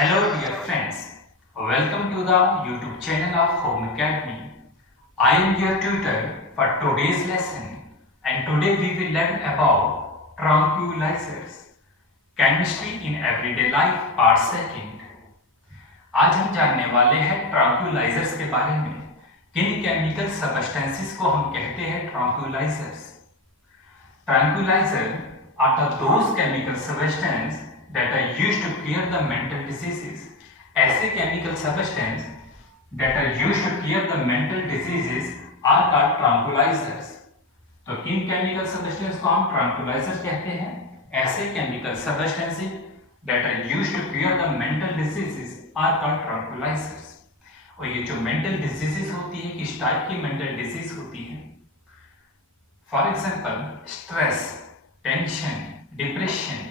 Hello dear friends, welcome to the YouTube channel of Home Academy. I am your tutor for today's lesson and today we will learn about tranquilizers, chemistry in everyday life part second. आज हम जानने वाले हैं tranquillisers के बारे में। किन chemical substances को हम कहते हैं tranquillisers. Tranquilizer are those chemical substances that are used to cure the mental diseases. ऐसे chemical substances that are used to cure the mental diseases are called tranquilizers. तो किन chemical substances को हम tranquilizers कहते हैं? ऐसे chemical substances that are used to cure the mental diseases are called tranquilizers. और ये जो mental diseases होती है, किस टाइप की mental disease होती है? For example stress, tension, depression,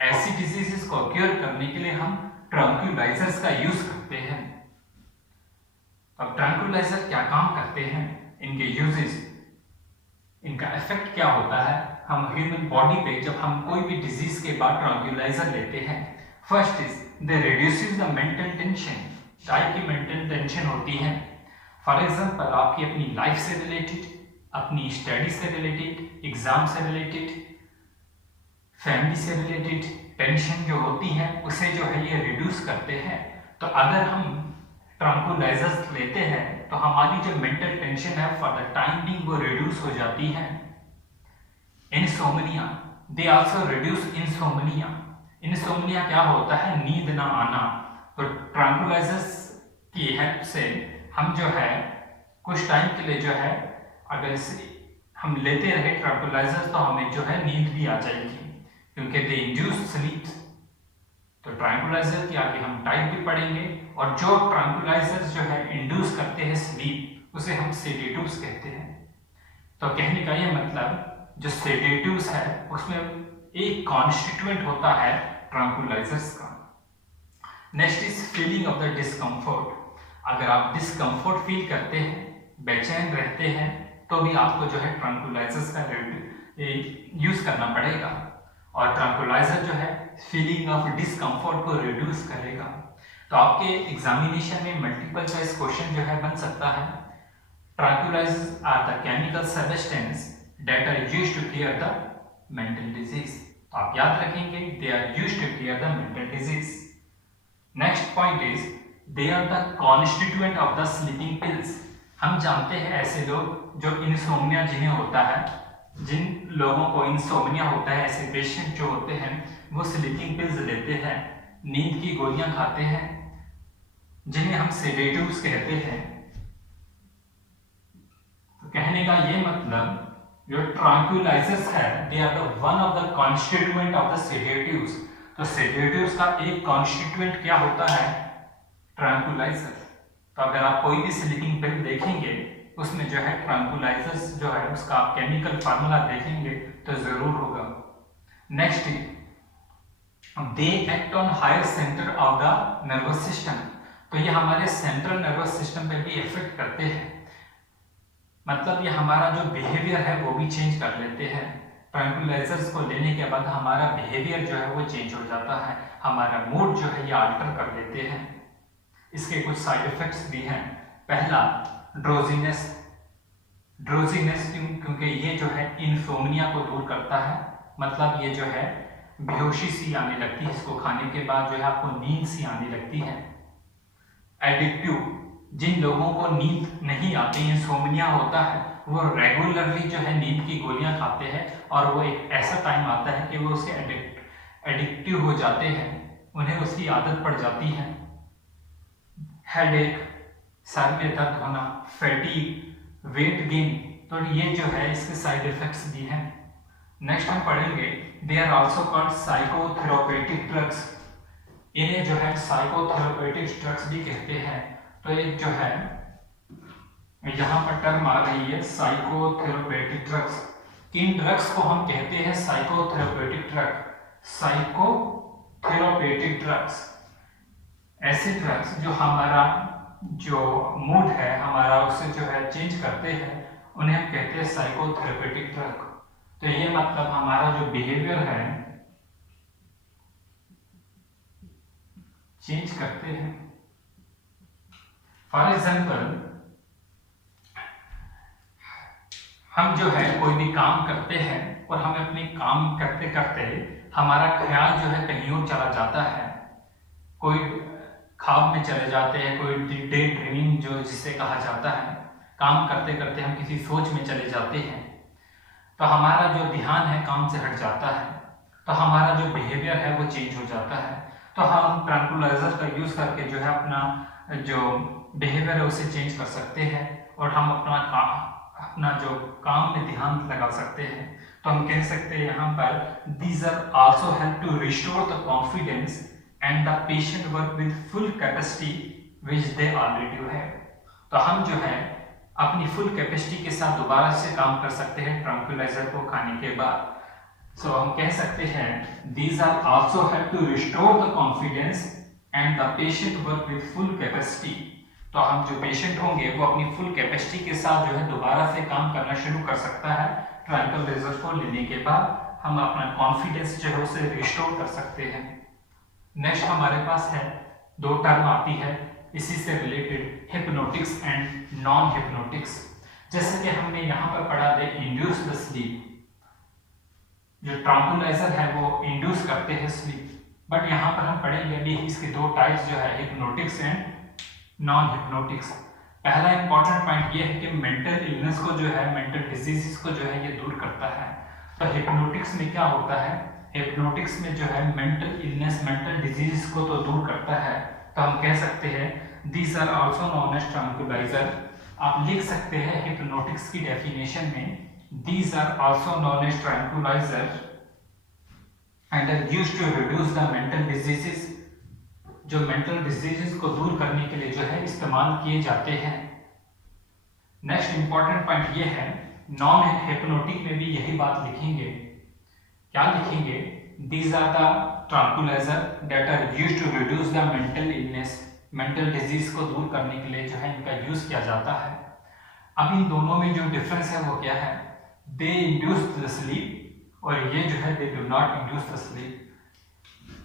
ऐसी डिजीजेस को क्योर करने के लिए हम ट्रैंक्विलाइजर्स का यूज करते हैं। अब ट्रैंक्विलाइजर क्या काम करते हैं, इनके यूजेस, इनका इफेक्ट क्या होता है हम ह्यूमन बॉडी पे जब हम कोई भी डिजीज के बाद ट्रैंक्विलाइजर लेते हैं। First is they reduces the mental tension. Type की मेंटल टेंशन होती है, फॉर एग्जाम्पल आपकी अपनी लाइफ से रिलेटेड, अपनी स्टडी से रिलेटेड, एग्जाम से रिलेटेड, फैमिली से रिलेटेड टेंशन जो होती है उसे जो है ये रिड्यूस करते हैं। तो अगर हम ट्रैंक्विलाइजर्स लेते हैं तो हमारी जो मेंटल टेंशन है फॉर द टाइम बीइंग वो रिड्यूस हो जाती है। Insomnia, they also reduce insomnia. Insomnia क्या होता है, नींद ना आना। तो ट्रैंक्विलाइजर्स की हेल्प से हम जो है कुछ टाइम के लिए जो है अगर हम लेते रहे ट्रैंक्विलाइजर्स तो हमें जो है नींद भी आ जाएगी, क्योंकि दे इंड्यूस स्लीप। तो ट्रैंक्विलाइजर की आगे हम टाइप भी पढ़ेंगे, और जो ट्रैंक्विलाइजर्स जो है इंड्यूस करते हैं स्लीप उसे हम सेडेटिव्स कहते हैं। तो कहने का ये मतलब जो सेडेटिव्स है उसमें एक कॉन्स्टिट्यूएंट होता है ट्रैंक्विलाइजर्स का। Next is feeling of the discomfort. अगर आप डिस्कम्फर्ट फील करते हैं, बेचैन रहते हैं, तो भी आपको जो है ट्रैंक्विलाइजर्स का यूज करना पड़ेगा। और ट्रैंक्विलाइजर जो है फीलिंग ऑफ डिस्कम्फर्ट को रिड्यूस करेगा। तो आपके एग्जामिनेशन में मल्टीपल चॉइस क्वेश्चन जो है बन सकता है, tranquillisers are the chemical substance that are used to cure the mental disease. तो आप याद रखेंगे they are used to cure the mental disease. Next point is they are the constituent of the sleeping pills. हम जानते हैं ऐसे लोग जो इंसोम्निया जिन्हें होता है, जिन लोगों को इंसोम्निया होता है, ऐसे पेशेंट जो होते हैं वो स्लीपिंग पिल्स लेते हैं, नींद की गोलियां खाते हैं, जिन्हें हम सेडेटिव्स कहते हैं। तो कहने का ये मतलब जो ट्रैंक्विलाइजर्स है they are the one of the constituent of the sedatives. तो सेडेटिव्स का एक कॉन्स्टिट्यूएंट क्या होता है, ट्रैंक्विलाइजर। तो अगर आप कोई भी स्लीपिंग पिल देखेंगे उसमें जो है ट्रैंक्विलाइजर्स जो है उसका आप केमिकल फार्मूला देखेंगे तो जरूर होगा। Next they act on higher centre of the nervous system. तो ये हमारे सेंट्रल नर्वस सिस्टम पे भी इफेक्ट करते हैं, मतलब ये हमारा जो बिहेवियर है वो भी चेंज कर लेते हैं। ट्रैंक्विलाइजर्स को लेने के बाद हमारा बिहेवियर जो है वो चेंज हो जाता है, हमारा मूड जो है ये अल्टर कर लेते हैं। इसके कुछ साइड इफेक्ट्स भी हैं। पहला ड्रोजीनेस। ड्रोजीनेस क्योंकि ये जो है इंसोम्निया को दूर करता है, मतलब ये जो है बेहोशी सी आने लगती है, इसको खाने के बाद जो है आपको नींद सी आने लगती है। एडिक्टिव, जिन लोगों को नींद नहीं आती, इंसोम्निया होता है, वो रेगुलरली जो है नींद की गोलियां खाते हैं और वो एक ऐसा टाइम आता है कि वो उसके एडिक्टिव हो जाते हैं, उन्हें उसकी आदत पड़ जाती है। हेडेक, सर में दर्द होना, फैटीग, वेट गेन, तो ये जो है इसके साइड इफेक्ट्स भी हैं। नेक्स्ट हम पढ़ेंगे they are also called psychotherapeutic drugs. इन्हें जो है साइकोथेरापेटिक ड्रग्स भी कहते हैं। तो एक जो है यहाँ पर टर्म आ रही है साइकोथेरापेटिक ड्रग्स। किन ड्रग्स को हम कहते हैं साइकोथेरापेटिक ड्रग। साइकोथेरापेटिक ड्रग्स ऐसे ड्रग्स जो हमारा जो मूड है हमारा उसे जो है चेंज करते हैं, उन्हें हम कहते हैं साइकोथेरापेटिक ड्रग। तो ये मतलब हमारा जो बिहेवियर है चेंज करते हैं। फॉर एग्जाम्पल, हम जो है कोई भी काम करते हैं और हम अपने काम करते करते हमारा ख्याल जो है कहीं और चला जाता है, कोई ख्वाब में चले जाते हैं, कोई डे ड्रीमिंग जो जिसे कहा जाता है, काम करते करते हम किसी सोच में चले जाते हैं, तो हमारा जो ध्यान है काम से हट जाता है, तो हमारा जो बिहेवियर है वो चेंज हो जाता है। तो हम ट्रैंक्विलाइजर का यूज करके जो है अपना जो बिहेवियर है उसे चेंज कर सकते हैं और हम अपना जो काम में ध्यान लगा सकते हैं। तो हम कह सकते हैं यहाँ पर these are also help to restore the confidence and the patient work with full capacity which they already have। तो हम जो है अपनी फुल कैपेसिटी के साथ दोबारा से काम कर सकते हैं ट्रैंक्विलाइजर को खाने के बाद। सो हम कह सकते हैं these are also help to restore the confidence and the patient work with full capacity। तो हम जो पेशेंट होंगे वो अपनी फुल कैपेसिटी के साथ जो है दोबारा से काम करना शुरू कर सकता है। ट्रैंक्विलाइजर को लेने के बाद हम अपना कॉन्फिडेंस जो है उसे रिस्टोर कर सकते हैं। नेक्स्ट हमारे पास है दो टर्म आती है इसी से related, hypnotics and non hypnotics. जैसे कि हमने यहाँ पर पढ़ा दे इंड्यूस द स्लीप, जो ट्रैंक्विलाइजर है वो इंड्यूस करते हैं स्लीप, बट यहाँ पर हम पढ़ेंगे अभी इसके दो टाइप्स जो है हिप्नोटिक्स एंड नॉन हिप्नोटिक्स। पहला इंपॉर्टेंट पॉइंट ये है कि मेंटल इलनेस को जो है, मेंटल डिजीजेस को जो है ये दूर करता है। तो हिप्नोटिक्स में क्या होता है, हिप्नोटिक्स में जो है मेंटल इलनेस, मेंटल डिजीजेस को तो दूर करता है। तो हम कह सकते हैं these are also known as tranquilizer। आप लिख सकते हैं हिप्नोटिक्स की डेफिनेशन में these are also known as tranquilizer and are used to reduce the mental diseases। जो मेंटल डिजीजेस को दूर करने के लिए जो है इस्तेमाल किए जाते हैं। नेक्स्ट इंपॉर्टेंट पॉइंट ये है, नॉन हिप्नोटिक में भी यही बात लिखेंगे। क्या लिखेंगे, these are the tranquilizer that are used to reduce the mental illness। Mental disease को दूर करने के लिए जो है इनका यूज किया जाता है। अब इन दोनों में जो डिफरेंस है वो क्या है, दे इंड्यूस द स्लीप और ये जो है दे do not induce the sleep.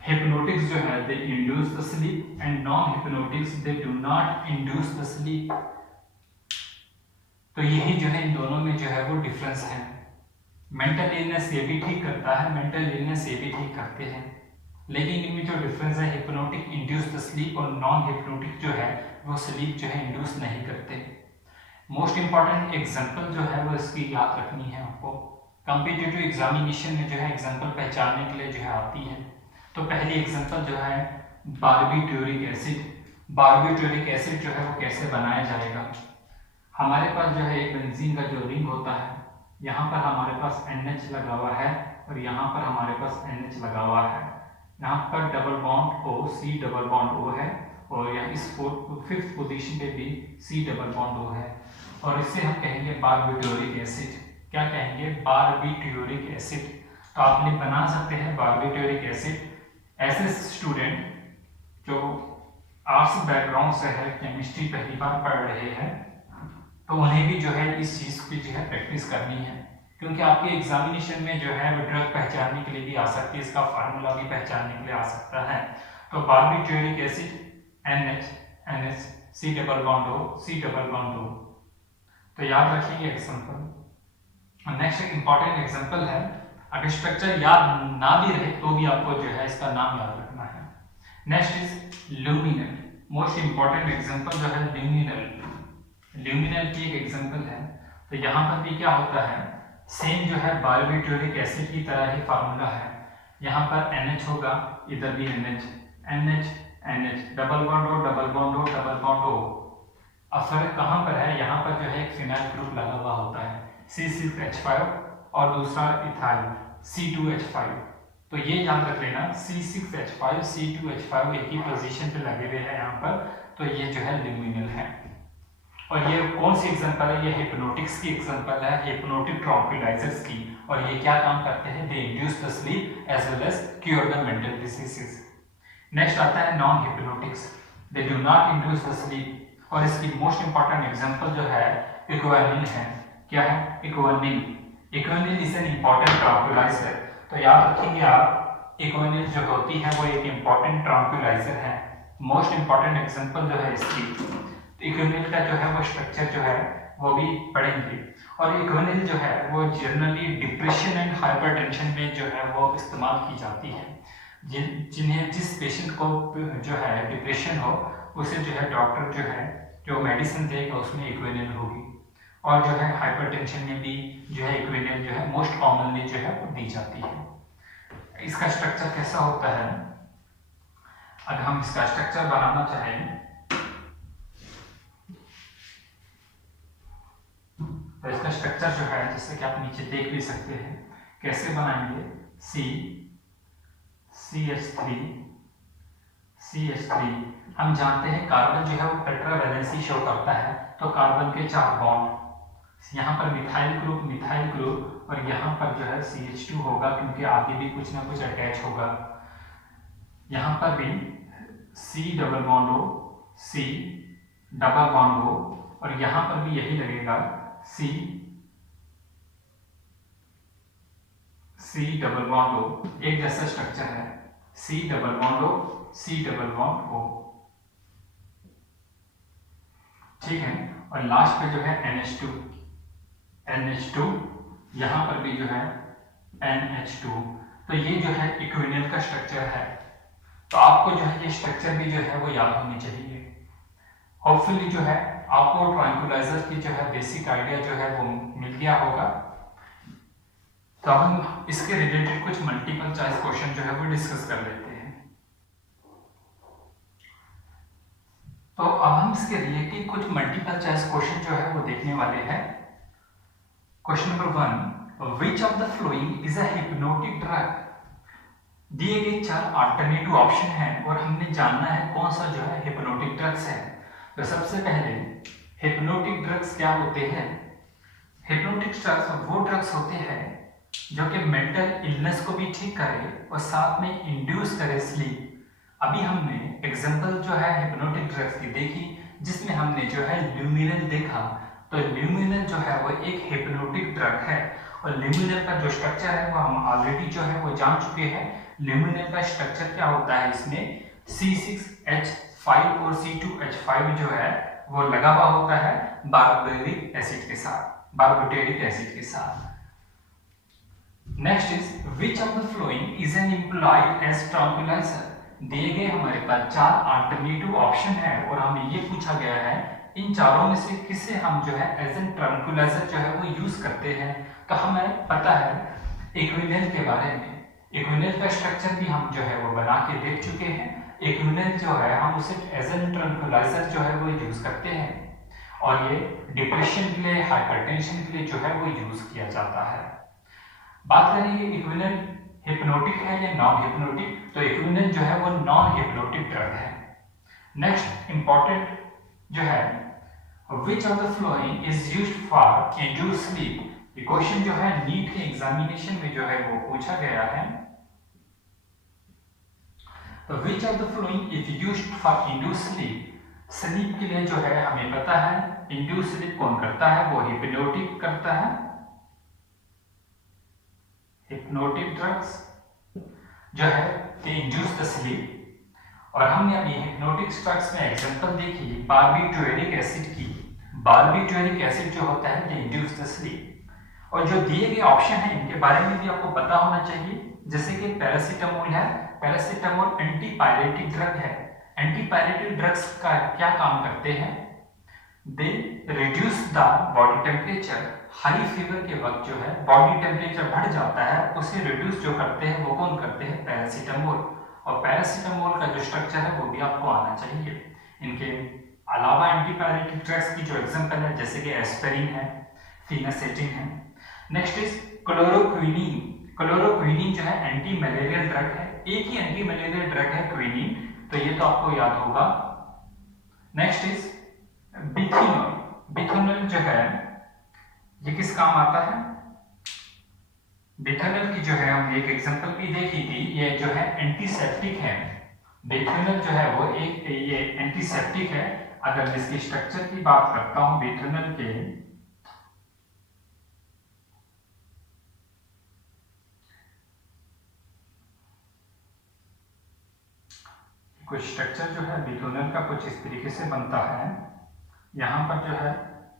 Hypnotics जो है दे induce the sleep and non hypnotics they do not induce the sleep. तो यही जो है इन दोनों में जो है वो डिफरेंस है। मेंटल इलनेस ये भी ठीक करता है, मेंटल इलनेस ये भी ठीक करते हैं, लेकिन इनमें जो डिफरेंस है हिप्नोटिक इंड्यूस द स्लीप और नॉन हिप्नोटिक जो है वो स्लीप जो है इंड्यूस नहीं करते। मोस्ट इंपॉर्टेंट एग्जांपल जो है वो इसकी याद रखनी है आपको। कॉम्पिटिटिव एग्जामिनेशन में जो है एग्जांपल पहचानने के लिए जो है आती है। तो पहली एग्जांपल जो है बारबिट्यूरिक एसिड। बारबिट्यूरिक एसिड जो है वो कैसे बनाया जाएगा, हमारे पास जो है एक बेंजीन का जो रिंग होता है, यहाँ पर हमारे पास NH लगा हुआ है और यहाँ पर हमारे पास NH लगा हुआ है। यहाँ पर double bond O, C double bond O है और यहाँ इस फिफ्थ पोजीशन पे भी C डबल बॉन्ड O है और इससे हम कहेंगे बारबिट्यूरिक एसिड। क्या कहेंगे, बारबिट्यूरिक एसिड। तो आप बना सकते हैं बारबिट्यूरिक एसिड। ऐसे स्टूडेंट जो आर्ट्स बैकग्राउंड से है, केमिस्ट्री पहली बार पढ़ रहे हैं, तो उन्हें भी जो है इस चीज़ की जो है प्रैक्टिस करनी है, क्योंकि आपके एग्जामिनेशन में जो है वो ड्रग पहचानने के लिए भी आ सकती है, इसका फार्मूला भी पहचानने के लिए आ सकता है। तो barbituric acid NH C double bond O, C double bond O। तो याद रखिए एग्जाम्पल। नेक्स्ट इंपॉर्टेंट एग्जाम्पल है, अगर स्ट्रक्चर याद ना भी रहे तो भी आपको जो है इसका नाम याद रखना है। Next is luminal. Most important example जो है ल्यूमिनल। ल्यूमिनल की एक एग्जांपल है। तो यहाँ पर भी क्या होता है, सेम जो है बारबिट्यूरिक एसिड की तरह ही फार्मूला है। यहाँ पर NH होगा, इधर भी NH double bond O, double bond O, double bond O। अब फर्क कहाँ पर है, यहाँ पर जो है एक फिनाइल ग्रुप लगा हुआ होता है C6H5 और दूसरा इथाइल C2H5। तो ये याद रख लेना, C6H5 C2H5 एक ही पोजीशन पे लगे हुए हैं यहाँ पर। तो ये जो है ल्यूमिनल है। और ये कौन सी एग्जांपल है, ये हिप्नोटिक्स की एग्जांपल है, हिप्नोटिक ट्रैंक्विलाइजर्स की। और ये क्या काम करते हैं, they induce the sleep as well as cure the mental diseases. Next आता है non hypnotics, they do not induce the sleep. और इसकी मोस्ट इंपॉर्टेंट एग्जांपल जो है इक्वानिल है। क्या है, इक्वानिल। इक्वानिल इज एन इंपॉर्टेंट ट्रैंक्विलाइजर। तो याद रखेंगे आप, इक्वानिल जो होती है वो एक इंपॉर्टेंट ट्रैंक्विलाइजर है। मोस्ट इंपॉर्टेंट एग्जांपल जो है इसकी, तो इक्विनल का जो है वो स्ट्रक्चर जो है वो भी पढ़ेंगे। और इक्विनल जो है वो जनरली डिप्रेशन एंड हाइपरटेंशन में जो है वो इस्तेमाल की जाती है। जिन्हें जिस पेशेंट को जो है डिप्रेशन हो उसे जो है डॉक्टर जो है जो मेडिसिन देगा उसमें इक्विनल होगी। और जो है हाइपरटेंशन में भी जो है इक्विनल जो है मोस्ट कॉमनली जो है वो दी जाती है। इसका स्ट्रक्चर कैसा होता है, अगर हम इसका स्ट्रक्चर बनाना चाहें तो इसका स्ट्रक्चर जो है जैसे कि आप नीचे देख भी सकते हैं कैसे बनाएंगे। CH3 हम जानते हैं कार्बन जो है वो टेट्रावैलेंसी शो करता है, तो कार्बन के 4 बॉन्ड, यहाँ पर मिथाइल ग्रुप और यहाँ पर जो है CH2 होगा क्योंकि आगे भी कुछ ना कुछ अटैच होगा। यहाँ पर भी C डबल बॉन्ड हो और यहाँ पर भी यही लगेगा C डबल बॉन्ड हो, एक जैसा स्ट्रक्चर है C डबल बॉन्ड हो, ठीक है। और लास्ट पे जो है NH2 यहाँ पर भी जो है NH2, तो ये जो है इक्विनल का स्ट्रक्चर है। तो आपको जो है ये स्ट्रक्चर भी जो है वो याद होनी चाहिए। होपफुली जो है आपको ट्रायंगुलाइजर की जो है बेसिक आइडिया जो है वो मिल गया होगा। तो अब हम इसके रिलेटेड कुछ मल्टीपल चॉइस क्वेश्चन जो है वो डिस्कस कर लेते हैं। तो अब हम इसके रिलेटेड कुछ मल्टीपल चॉइस क्वेश्चन जो है वो देखने वाले हैं। Question number 1, which of the following is a hypnotic drug. दिए गए 4 अल्टरनेटिव ऑप्शन हैं और हमने जानना है कौन सा जो है हिप्नोटिक ड्रग्स है। तो सबसे पहले हिप्नोटिक ड्रग्स क्या होते हैं। हिप्नोटिक ड्रग्स वो ड्रग्स होते हैं जो कि मेंटल इलनेस को भी ठीक करे और साथ में इंड्यूस करे स्लीप। अभी हमने एग्जांपल जो है हिप्नोटिक ड्रग्स की देखी जिसमें हमने जो है ल्यूमिनल देखा। तो ल्यूमिनल जो है वो एक हिप्नोटिक ड्रग है और ल्यूमिनल का जो स्ट्रक्चर है वो हम ऑलरेडी जो है वो जान चुके हैं। ल्यूमिनल का स्ट्रक्चर क्या होता है, इसमें C6H5 और C2H5 जो है वो लगा हुआ होता है बार्बिट्रेटिक एसिड के साथ। Next is which of the following is an employed as tranquilizer. दिए गए हमारे पास 4 अल्टरनेटिव ऑप्शन है और हमें ये पूछा गया है इन चारों में से किसे हम जो है एज एन ट्रांक्विलाइजर जो है वो यूज करते हैं। तो हमें पता है इक्विनल के बारे में, इक्विनल का स्ट्रक्चर भी हम जो है वो बना के देख चुके हैं। इक्विनल जो है हम उसे एज एन ट्रांक्विलाइजर जो है वो यूज करते हैं और ये डिप्रेशन के लिए, हाइपरटेंशन के लिए जो है वो यूज किया जाता है। बात करेंगे इक्विनल हिप्नोटिक है या नॉन हिप्नोटिक, तो इक्विनल जो है वो नॉन हिप्नोटिक ड्रग है। नेक्स्ट इंपॉर्टेंट जो है विच of the following is used for induce sleep. ये क्वेश्चन जो है नीट के एग्जामिनेशन में जो है वो पूछा गया है। तो विच of the following is used for induce sleep. Sleep के लिए जो है हमें पता है इंड्यूस स्लीप कौन करता है, वो हिप्नोटिक करता है, हिप्नोटिक ड्रग्स जो है दे इंड्यूस द स्लीप। और हमने अभी हिप्नोटिक ड्रग्स में एग्जांपल देखी बार्बिट्रेटिक एसिड की। बार्बिट्रेटिक एसिड जो होता है दे इंड्यूस द स्लीप। और जो दिए गए ऑप्शन है इनके बारे में भी आपको पता होना चाहिए, जैसे कि पैरासीटामोल है, पैरासीटामोल एंटीपायरेटिक ड्रग है। एंटीपायरेटिक ड्रग्स का क्या काम करते हैं, they reduce the body temperature. High fever के वक्त जो है बॉडी टेम्परेचर बढ़ जाता है, उसे रिड्यूस जो करते हैं वो कौन करते हैं, पैरासीटामोल। और पैरासीटामोल का जो स्ट्रक्चर है वो भी आपको आना चाहिए। इनके अलावा एंटीपायरेटिक ड्रग्स की जो एग्जांपल है जैसे कि एस्पिरिन है, फिनासेटिन है। Next is क्लोरोक्विनीन। क्लोरोक्विनीन जो है एंटी मलेरियल ड्रग है, एक ही एंटी मलेरियल ड्रग है क्विनीन, तो ये तो आपको याद होगा। Next is बिथेनॉल। बिथेनॉल जो है ये किस काम आता है, बिथेनॉल की जो है हम एक एग्जांपल भी देखी थी, ये जो है एंटीसेप्टिक है। बिथेनॉल जो है वो एक ये एंटीसेप्टिक है। अगर मैं इसकी स्ट्रक्चर की बात करता हूं बिथेनॉल के, कुछ स्ट्रक्चर जो है बिथोनल का कुछ इस तरीके से बनता है। यहाँ पर जो है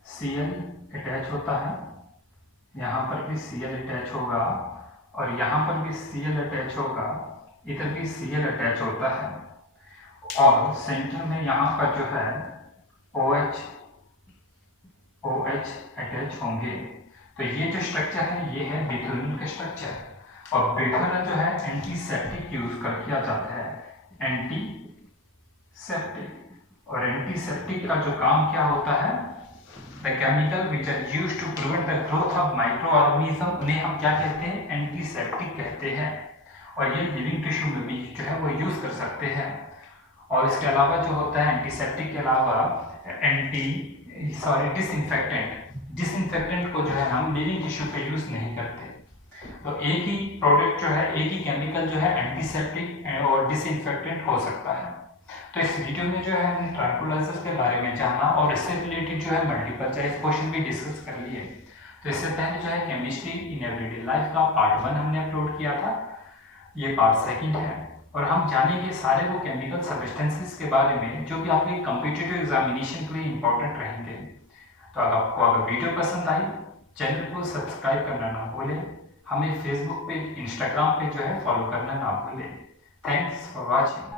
Cl अटैच होता है, यहाँ पर भी Cl अटैच होगा और यहाँ पर भी Cl अटैच होगा, इधर भी Cl अटैच होता है और सेंटर में यहाँ पर जो है OH अटैच होंगे। तो ये जो स्ट्रक्चर है ये है बिथोनल का स्ट्रक्चर। और बिथोनल जो है एंटीसेप्टिक यूज कर किया जाता है, एंटीसेप्टिक। और एंटीसेप्टिक का जो काम क्या होता है, the chemical which are used to prevent the growth of micro organism, उन्हें हम क्या कहते हैं, एंटीसेप्टिक कहते हैं। और ये लिविंग टिश्यू में भी जो है वो यूज कर सकते हैं। और इसके अलावा जो होता है एंटीसेप्टिक के अलावा डिसइंफेक्टेंट को जो है हम लिविंग टिश्यू पे यूज नहीं करते। तो एक ही प्रोडक्ट जो है, एक ही केमिकल जो है एंटीसेप्टिक और डिसइंफेक्टेंट हो सकता है। तो इस वीडियो में जो है हमने ट्रैंक्विलाइजर्स के बारे में जाना और इससे रिलेटेड जो है मल्टीपल चॉइस क्वेश्चन भी डिस्कस कर लिए। तो इससे पहले जो है केमिस्ट्री इन एवरीडे लाइफ का पार्ट 1 हमने अपलोड किया था, ये पार्ट 2 है। और हम जानेंगे सारे वो केमिकल सब्सटेंसेस के बारे में जो कि आपके कॉम्पिटिटिव एग्जामिनेशन के लिए इंपॉर्टेंट रहेंगे। तो आपको अगर वीडियो पसंद आई, चैनल को सब्सक्राइब करना ना भूलें, हमें फेसबुक पे, इंस्टाग्राम पे जो है फॉलो करना ना भूलें। Thanks for watching.